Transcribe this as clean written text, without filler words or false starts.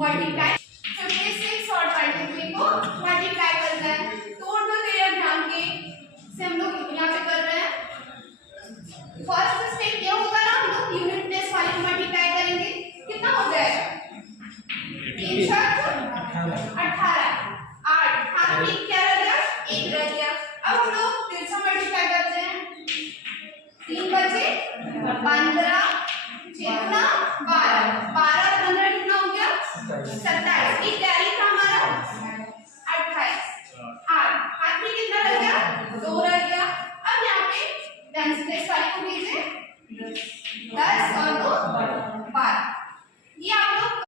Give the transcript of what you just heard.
Multiply 56 और 23 को multiply करना है। तोड़ दो तेरा ध्यान के से हम लोग यहाँ पे कर रहे हैं। फर्स्ट स्टेप ये होगा ना, हम लोग यूनिट प्लेस वाले को मल्टीप्लाई करेंगे, कितना हो जाएगा 3 4 18 8 हाथ में क्या रह गया 1 रह गया। अब हम लोग 3 से मल्टीप्लाई करते हैं, 3 बचे 15 6 गुना 12 12 15 कितना हो गया 27। ये कैरी था हमारा 28 8 हाथ में कितना रह गया 2 रह गया। अब यहाँ पे टेंस प्लेस वाले को लीजिए 10 और